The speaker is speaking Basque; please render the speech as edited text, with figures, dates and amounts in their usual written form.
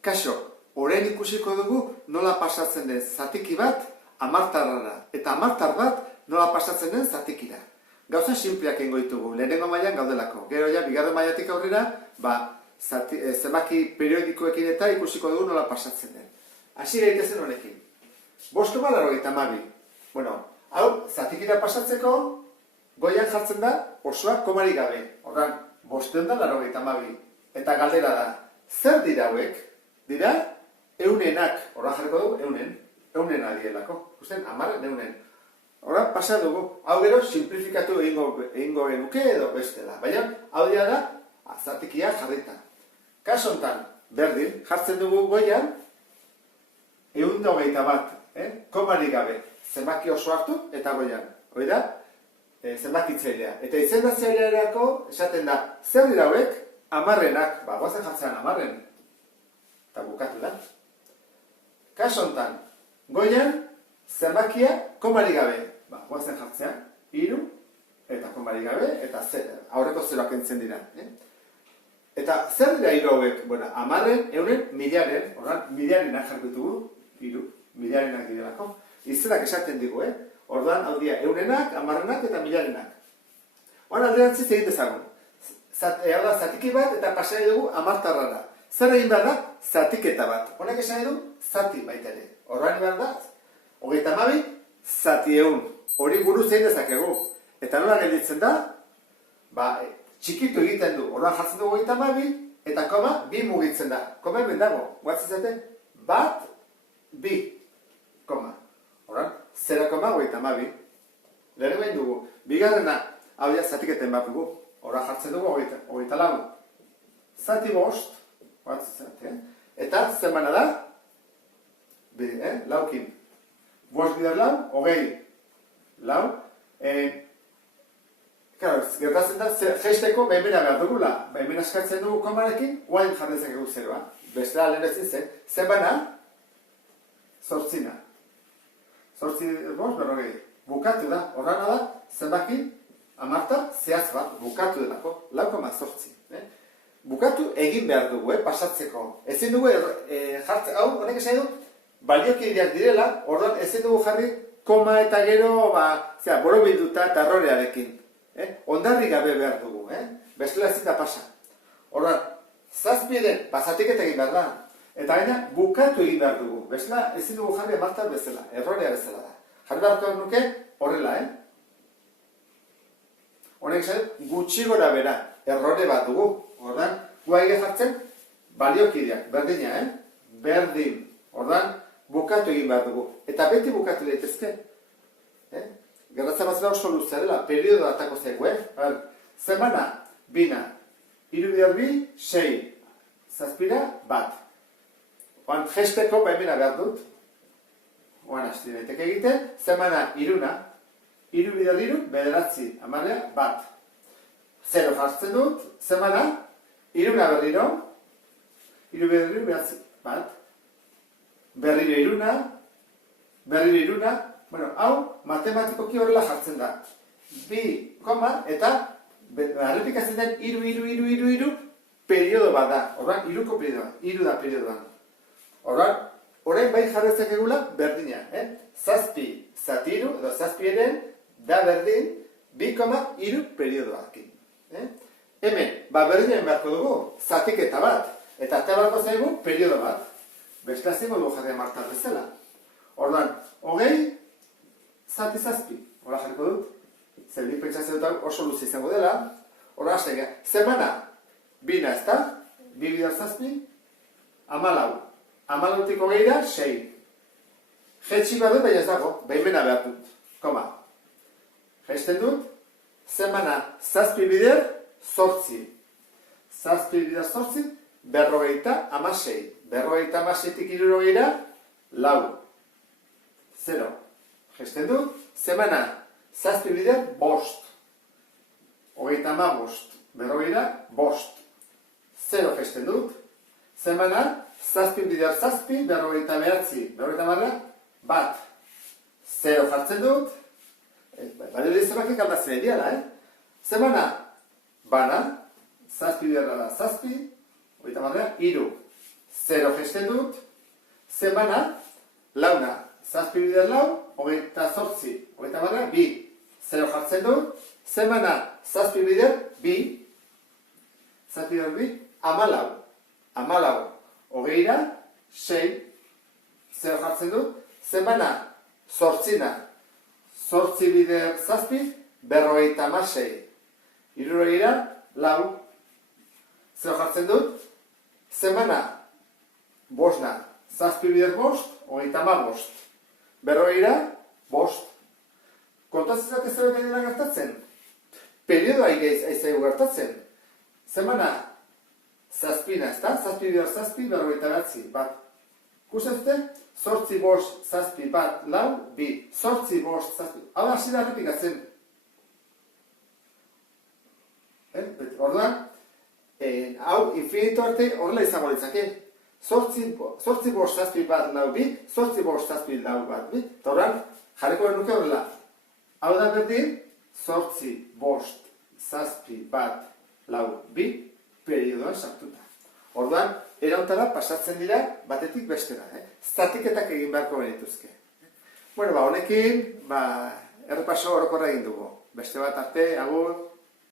Kaixo, orain ikusiko dugu nola pasatzen den zatiki bat hamartarrara, eta hamartar bat nola pasatzen den zatikira. Gauza sinpleak egingo ditugu, lehenengo mailan gaudelako. Gero ja, bigarren mailatik aurrera, zenbaki periodikoekin eta ikusiko dugu nola pasatzen den. Hasi gaitezen honekin. 5,82. Bueno, hau, zatikira pasatzeko, goian jartzen da osoa komarik gabe. Horran, 582. Eta galdera da, zer dira hauek? Dira, eunenak. Horra jarriko dugu, eunena dielako. Gusten, 10 eunen. Horra, pasa dugu. Hau gero, simplifikatu egingo genuke edo bestela. Baina, hau dira da, zatikia jarrita. Kaso hontan, berdin, jartzen dugu goian, 121, komarik gabe. Zenbaki oso hartu eta goian. Hoi da, zenbakitzailea. Eta izendatzailearako esaten da, zer dira hauek? 10enak, guazen jartzean 10. Eta bukatu da. Kaso hontan, goian, zenbakia komarik gabe. Guazen jartzean, 3, eta komarik gabe, eta aurreko zeroak entzen dira. Eta zer dira 3 hauek? Bueno, 10, euren, 1000, horran, 1000enak jarko ditugu, 3, 1000enak direlako. Izenak esaten digu, Orduan, hau dira, eunenak, 10enak eta 1000enak. Horan alderantziz egin dezagun. Hau da, zatiki bat eta pasai dugu hamartarrara. Zer egin behar da? Zatiketa bat. Honek esan edu, zati baita ere. Orduan behar da, 32, zati eun. Hori buruz egin dezakegu. Eta nola gelditzen da? Txikitu egiten du. Orduan jartzen dugu 32, eta koma, 2 mugitzen da. Koma hemen dago. Guatzen zate? 1, 2, koma. Orduan, 0,32. Lehenengo egin dugu. Bigarrena, hau da, zatiketen bat dugu. Horra jartzen dugu 24. Zati 5, guatzen zate, eta zenbana da? Laukin. 5 bider lau, 20. Lau. Gertatzen da, jeisteko behimena behar dugula. Behimena eskatzen dugu komarekin, guain jarrezak egu zeroa. Bestela lehen ezin zen. Zenbana? 8. 8, 5, bukatu da. Horrana da, zenbaki, hamartar, zehaz bat, bukatu delako, 4,8. Bukatu egin behar dugu, pasatzeko. Ezin dugu, jartzen, hau, honek esan du, baliokideak direla, orduan ezin dugu jarri, koma eta gero, borobilduta eta errorearekin. Ondarri gabe behar dugu, bestela ezin da pasa. Orduan, zazpiden, zatiketa egin behar da. Eta gaina, bukatu egin behar dugu. Bestela ezin dugu jarri hamartar bezala, errorea bezala da. Jarri beharko nuke, horrela, Honek zen, gutxi gora bera, errore bat dugu. Ordan, guaige jartzen, baliokideak, berdina, Berdin. Ordan, bukatu egin behar dugu. Eta beti bukatu daitezke. Gerratzen batzela oso luzea dela, periodo atako zaigu, Zemana, 2. 3 bider 2, 6. Zazpira, 1. Oan, jesteko baimena behar dut. Oan, hasti daiteke egiten. Zemana, 3. 3 bider 3, 9, 10, 1. 0 jartzen dut, zemana, 3 berriro, 3 bider 3, 1. Berriro 3, berriro 3, bueno, hau, matematikoki horrela jartzen da. 2, eta, errepikatzen den, 3, periodo bat da. Horran, 3ko periodoa, 3 da periodoa. Horran, orain bai jarretzak egula, berdina, Zazpi, zatiru, edo zazpieren, da berdin, 2,3 periodoakin. Hemen, berdinen beharko dugu, zatiketa bat, eta beharko zaigu, periodo bat. Bestela zingo dugu jarri hamartar bezala. Orduan, 20, zati zazpi. Hora jarriko dut, zerbik pentsatzen dut oso luze izango dela. Hora hasten gara, zemana, 2 ez da, 2 bider zazpi, 14. 14tik 20, 6. Jetxi behar dut, baina ez dago, behimena behar dut. Koma. Jesten dut, zemana zazpi bider, 8. Zazpi bider 8, 56. 56tik 60, 4. 0. Jesten dut, zemana zazpi bider, 5. 35, 5. 0 jesten dut, zemana zazpi bider zazpi, 59, 1. 0 jartzen dut, baina zemakik aldatzen ediala, Zemana, bana, zazpi bider da zazpi, 3. 0 gesten dut, zenbana, launa, zazpi bider lau, 28, 2, 0 jartzen dut, zenbana, zazpi bider, 2, zazpi bider 2, 14, 6, 0 jartzen dut, zenbana, zortzina, zortzi bider zazpi, 56, hirurogeira, lau, 0 jartzen dut, zenbana, bosna, zazpi bider bost, 35, berrogeira, bost. Kontatzen ez zerbait dela gertatzen? Periodoa aizaigu gertatzen. Zenbana, zazpina, ezta? Zazpi bider zazpi, 49, bat. Kusezte? Zortzi bost, zazpi, bat, lau, bi. Zortzi bost, zazpi. Hau hasi da errepikatzen. Orduan, hau infinito arte horrela izango litzake. Zortzi bost, zazpi, bat, lau, bi. Zortzi bost, zazpi, lau, bat, bi. Eta horren, jarriko nuke horrela. Hau da berdin, zortzi bost, zazpi, bat, lau, bi. Periodoan sartuta. Orduan, erauntara pasatzen dira batetik bestera. Zatiketak egin beharko benituzke. Bueno, honekin, errepaso orokorra egin dugu. Beste bat arte, agur.